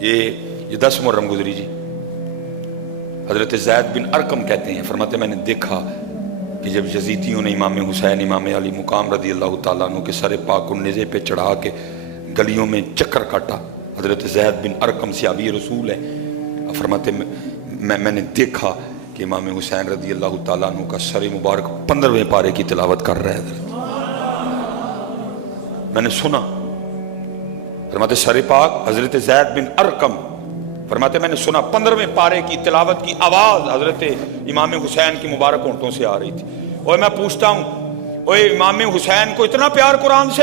یہ 10 محرم گزری جی. حضرت زید بن ارقم کہتے ہیں، فرماتے میں نے دیکھا کہ جب یزیدیوں نے امام حسین امام علی مقام رضی اللہ تعالیٰ عنہ کے سر پاک کو نیزے پہ چڑھا کے گلیوں میں چکر کاٹا. حضرت زید بن ارقم صحابی رسول ہے، فرماتے میں نے دیکھا کہ امام حسین رضی اللہ تعالیٰ عنہ کا سر مبارک 15ویں پارے کی تلاوت کر رہا ہے. میں نے سنا، فرماتے سر پاک حضرت زید بن ارقم فرماتے میں نے سنا 15ویں پارے کی تلاوت کی آواز حضرت امام حسین کی مبارک ہونٹوں سے آ رہی تھی. اور میں پوچھتا ہوں، اوے امام حسین کو اتنا پیار قرآن سے،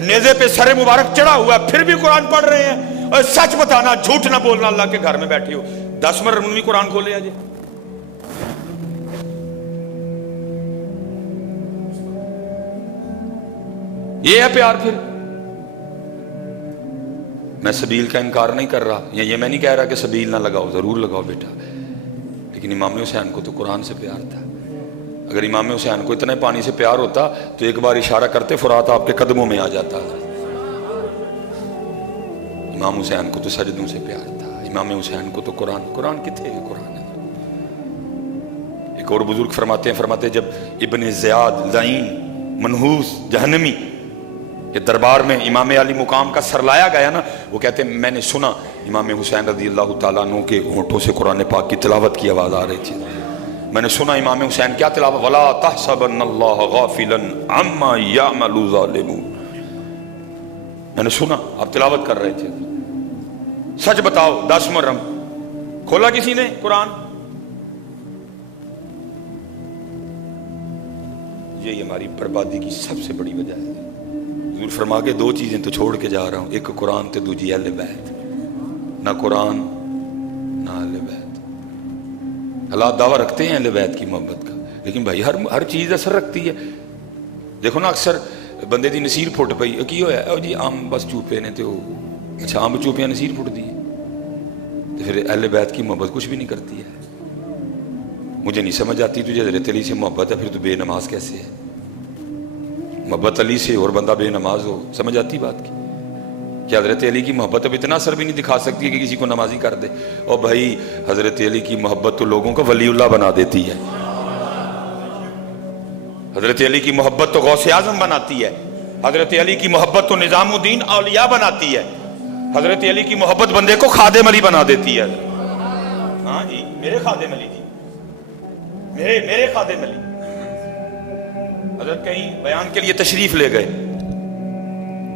نیزے پہ سر مبارک چڑھا ہوا ہے پھر بھی قرآن پڑھ رہے ہیں. اور سچ بتانا، جھوٹ نہ بولنا، اللہ کے گھر میں بیٹھے ہو 10 محرم بھی قرآن کھولے آجے. یہ ہے پیار. پھر میں سبیل کا انکار نہیں کر رہا، یہ میں نہیں کہہ رہا کہ سبیل نہ لگاؤ، ضرور لگاؤ بیٹا، لیکن امام حسین کو تو قرآن سے پیار تھا. اگر امام حسین کو اتنے پانی سے پیار ہوتا تو ایک بار اشارہ کرتے فرات آپ کے قدموں میں آ جاتا. امام حسین کو تو سجدوں سے پیار تھا. امام حسین کو تو قرآن کتنے ہے؟ قرآن ہے. ایک اور بزرگ فرماتے ہیں، فرماتے جب ابن زیاد لعین منحوس جہنمی کہ دربار میں امام علی مقام کا سر لایا گیا نا، وہ کہتے ہیں میں نے سنا امام حسین رضی اللہ تعالیٰ عنہ کے ہونٹوں سے قرآن پاک کی تلاوت کی آواز آ رہی تھی. میں نے سنا امام حسین کیا تلاوت، وَلَا تَحْسَبَنَّ اللَّهَ غَافِلًا عَمَّا يَعْمَلُ الظَّالِمُونَ. میں نے سنا آپ تلاوت کر رہے تھے. سچ بتاؤ 10 محرم کھولا کسی نے قرآن؟ یہی ہماری بربادی کی سب سے بڑی وجہ ہے. حضور فرما کے 2 چیزیں تو چھوڑ کے جا رہا ہوں، ایک قرآن تے دوجی اہل بیت. نہ قرآن نہ اہل بیت. حالات دعویٰ رکھتے ہیں اہل بیت کی محبت کا، لیکن بھائی ہر چیز اثر رکھتی ہے. دیکھو نا اکثر بندے دی نصیر پھٹ پئی، کی ہویا او جی آم بس چوپے نے تے اچھا آم چوپیاں نصیر پھٹ دی ہے. تو پھر اہل بیت کی محبت کچھ بھی نہیں کرتی ہے. مجھے نہیں سمجھ آتی تجھے حضرت علی سے محبت ہے، پھر تو بے نماز کیسے ہے؟ محبت علی سے اور بندہ بے نماز ہو، سمجھ آتی بات کی؟ کہ حضرت علی کی محبت اب اتنا اثر بھی نہیں دکھا سکتی ہے کہ کسی کو نمازی کر دے. اور بھائی حضرت علی کی محبت تو لوگوں کو ولی اللہ بنا دیتی ہے. حضرت علی کی محبت تو غوث اعظم بناتی ہے. حضرت علی کی محبت تو نظام الدین اولیاء بناتی ہے. حضرت علی کی محبت بندے کو خادم علی بنا دیتی ہے. ہاں جی میرے خادم علی جی، میرے خادم علی. حضرت کہیں بیان کے لیے تشریف لے گئے.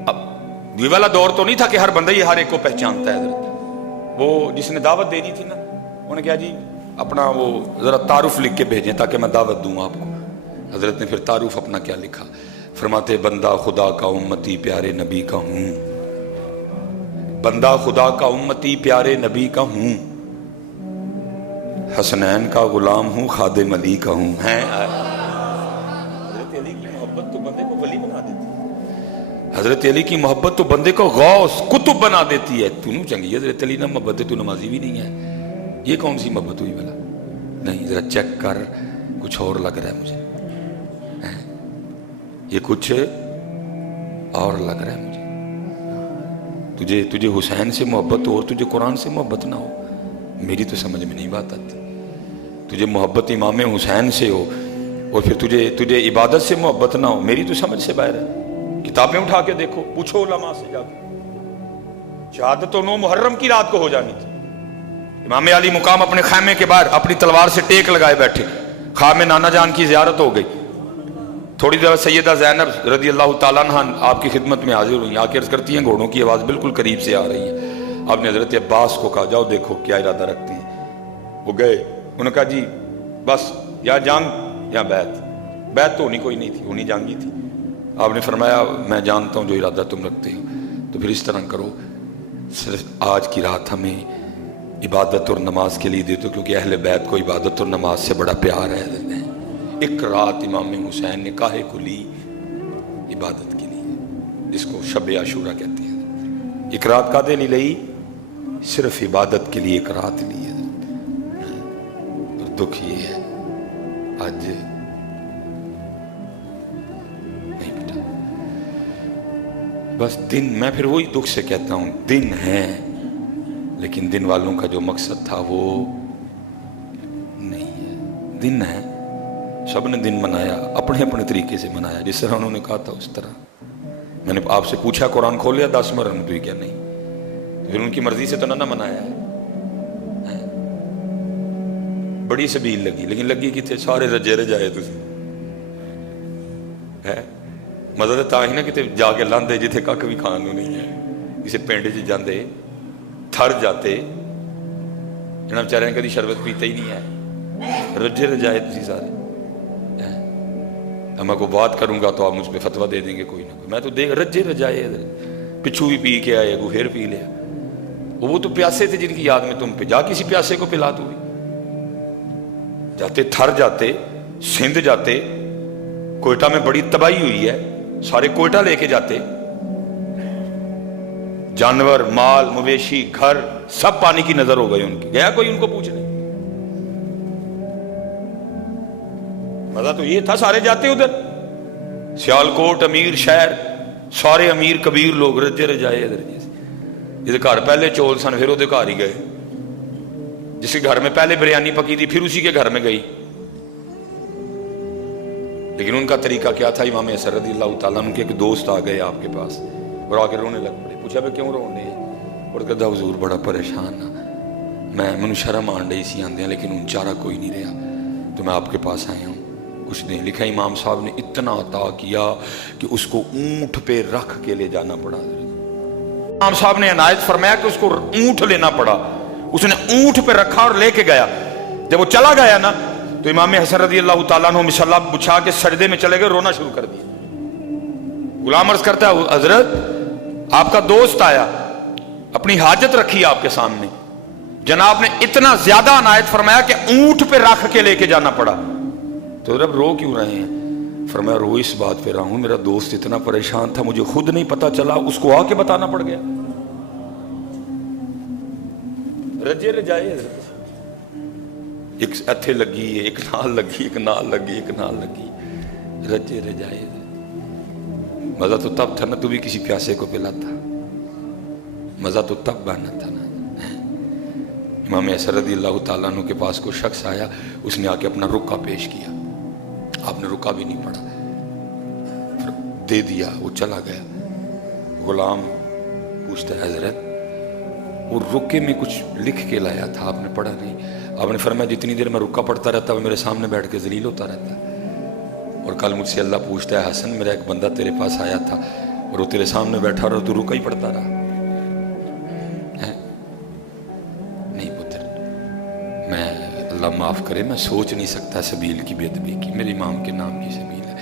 اب یہ والا دور تو نہیں تھا کہ ہر بندہ ہی ہر ایک کو پہچانتا ہے. حضرت وہ جس نے دعوت دینی تھی نا، انہوں نے کہا جی اپنا وہ ذرا تعارف لکھ کے بھیجیں تاکہ میں دعوت دوں آپ کو. حضرت نے پھر تعارف اپنا کیا لکھا، فرماتے بندہ خدا کا امتی پیارے نبی کا ہوں. بندہ خدا کا امتی پیارے نبی کا ہوں. حسنین کا غلام ہوں، خادم علی کا ہوں. حضرت علی کی محبت تو بندے کو ولی بنا دیتی ہے. حضرت علی کی محبت تو بندے کو غوث قطب بنا دیتی ہے. تو نو چنگی حضرت علی نہ محبت ہے، تو نمازی بھی نہیں ہے. یہ کون سی محبت ہوئی بھلا؟ نہیں، ذرا چیک کر، کچھ اور لگ رہا ہے مجھے. یہ کچھ اور لگ رہا ہے مجھے. تجھے حسین سے محبت ہو اور تجھے قرآن سے محبت نہ ہو، میری تو سمجھ میں نہیں بات آتی. تجھے محبت امام حسین سے ہو اور پھر تجھے عبادت سے محبت نہ ہو، میری تو سمجھ سے باہر ہے. کتابیں اٹھا کے دیکھو، پوچھو علماء سے جا کے. شہادت و 9 محرم کی رات کو ہو جانی تھی. امام علی مقام اپنے خیمے کے باہر اپنی تلوار سے ٹیک لگائے بیٹھے. خواب میں نانا جان کی زیارت ہو گئی. تھوڑی دیر سیدہ زینب رضی اللہ تعالیٰ عنہ آپ کی خدمت میں حاضر ہوئی. آ کے عرض کرتی ہیں گھوڑوں کی آواز بالکل قریب سے آ رہی ہے. آپ نے حضرت عباس کو کہا جاؤ دیکھو کیا ارادہ رکھتے ہیں. وہ گئے. انہوں نے کہا جی بس یا جنگ یا بیعت. بیعت تو ہونی کوئی نہیں تھی، ہونی جنگ ہی تھی. آپ نے فرمایا میں جانتا ہوں جو ارادہ تم رکھتے ہو، تو پھر اس طرح کرو، صرف آج کی رات ہمیں عبادت اور نماز کے لیے دے دو، کیونکہ اہل بیت کو عبادت اور نماز سے بڑا پیار ہے. ایک رات امام حسین نے کاہے کو لی؟ عبادت کے لیے، جس کو شب عاشورہ کہتے ہیں. ایک رات کا دے لئی، صرف عبادت کے لیے ایک رات لی ہے. اور دکھ یہ ہے آج نہیں بیٹا، بس دن، میں پھر وہی دکھ سے کہتا ہوں، دن ہیں لیکن دن والوں کا جو مقصد تھا وہ نہیں ہے. دن ہے، سب نے دن منایا، اپنے اپنے طریقے سے منایا، جس طرح انہوں نے کہا تھا اس طرح. میں نے آپ سے پوچھا قرآن کھولیا 10 مرن تو کیا نہیں، پھر ان کی مرضی سے تو نہ منایا ہے. بڑی سبیل لگی، لیکن لگی کہ تھے سارے رجے رجائے تھی ہے. مزہ تو ہی نہ کتے جا کے لاندے جتھے کک بھی کھان نو نہیں ہے. کسی پنڈ چ جاندے تھر جاتے، انہاں بیچارے نے کدی شربت پیتا ہی نہیں ہے. رجے رجائے تھی سارے. میں کو بات کروں گا تو آپ مجھ پہ فتویٰ دے دیں گے کوئی نہ کوئی. میں تو دیکھ رجے رجائے پچھو بھی پی کے آئے، کو پھر پی لیا. وہ تو پیاسے تھے جن کی یاد میں تم پہ جا کسی پیاسے کو پلا. تو بھی جاتے تھر جاتے، سندھ جاتے. کوئٹہ میں بڑی تباہی ہوئی ہے، سارے کوئٹہ لے کے جاتے. جانور، مال، مویشی، گھر سب پانی کی نظر ہو گئے ان کی. گیا کوئی ان کو پوچھنے؟ مزہ تو یہ تھا سارے جاتے ادھر. سیالکوٹ امیر شہر، سارے امیر کبیر لوگ رجے رجائے ادھر. جس گھر پہلے چول سن پھر وہ گھر ہی گئے. جس کے گھر میں پہلے بریانی پکی تھی پھر اسی کے گھر میں گئی. لیکن ان کا طریقہ کیا تھا؟ امام حسن رضی اللہ تعالیٰ عنہ کے ایک دوست آ گئے آپ کے پاس اور آ کے رونے لگ پڑے. پوچھا بھائی کیوں رونے؟ اور کہتا حضور بڑا پریشان ہاں، میں شرم آن ڈئی سی آندے ہیں لیکن ان چارہ کوئی نہیں رہا تو میں آپ کے پاس آیا ہوں کچھ دیں. لکھا امام صاحب نے اتنا عطا کیا کہ اس کو اونٹ پہ رکھ کے لے جانا پڑا. امام صاحب نے عنایت فرمایا کہ اس کو اونٹ لینا پڑا. اس نے اونٹ پہ رکھا اور لے کے گیا. جب وہ چلا گیا نا تو امام حسن رضی اللہ تعالیٰ عنہ مصلی بچھا کے سجدے میں چلے گئے، رونا شروع کر دیا. غلام عرض کرتا ہے حضرت آپ کا دوست آیا، اپنی حاجت رکھی آپ کے سامنے، جناب نے اتنا زیادہ عنایت فرمایا کہ اونٹ پہ رکھ کے لے کے جانا پڑا. تو رب رو کیوں رہے ہیں؟ فرمایا رو اس بات پہ رہا ہوں میرا دوست اتنا پریشان تھا، مجھے خود نہیں پتا چلا، اس کو آ کے بتانا پڑ گیا. رجے رجائے ایک اتھے لگی، ایک نال لگی، ایک نال لگی، ایک نال لگی. رجے رجائے. مزہ تو تب تھا نا تو بھی کسی پیاسے کو پلاتا. مزہ تو تب بہنا تھا نا. امام حسن رضی اللہ تعالیٰ عنہ کے پاس کوئی شخص آیا، اس نے آ کے اپنا رکا پیش کیا. آپ نے رکا بھی نہیں پڑھا، دے دیا، وہ چلا گیا. غلام پوچھتا ہے حضرت وہ رکے میں کچھ لکھ کے لایا تھا، آپ نے پڑھا نہیں؟ آپ نے فرمایا جتنی دیر میں رکا پڑھتا رہتا وہ میرے سامنے بیٹھ کے ذلیل ہوتا رہتا. اور کل مجھ سے اللہ پوچھتا ہے حسن میرا ایک بندہ تیرے پاس آیا تھا اور وہ تیرے سامنے بیٹھا رہا تو رکا ہی پڑھتا رہا. نہیں پتر، میں اللہ معاف کرے میں سوچ نہیں سکتا سبیل کی بے ادبی کی، میرے امام کے نام کی سبیل ہے،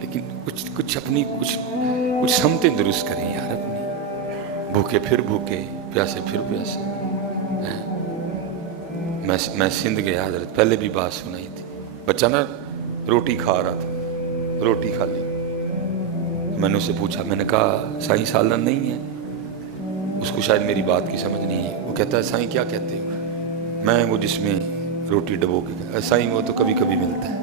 لیکن کچھ اپنی کچھ سمتیں درست کریں یار. اپنی بھوکے پھر بھوکے، پیاسے پھر پیاسے. میں سندھ گیا حضرت، پہلے بھی بات سنائی تھی. بچہ نا روٹی کھا رہا تھا، روٹی کھا لی. میں نے اسے پوچھا، میں نے کہا سائیں سالن نہیں ہے؟ اس کو شاید میری بات کی سمجھ نہیں ہے. وہ کہتا ہے سائیں کیا کہتے ہو؟ میں وہ جس میں روٹی ڈبو کے، سائیں وہ تو کبھی کبھی ملتا ہے.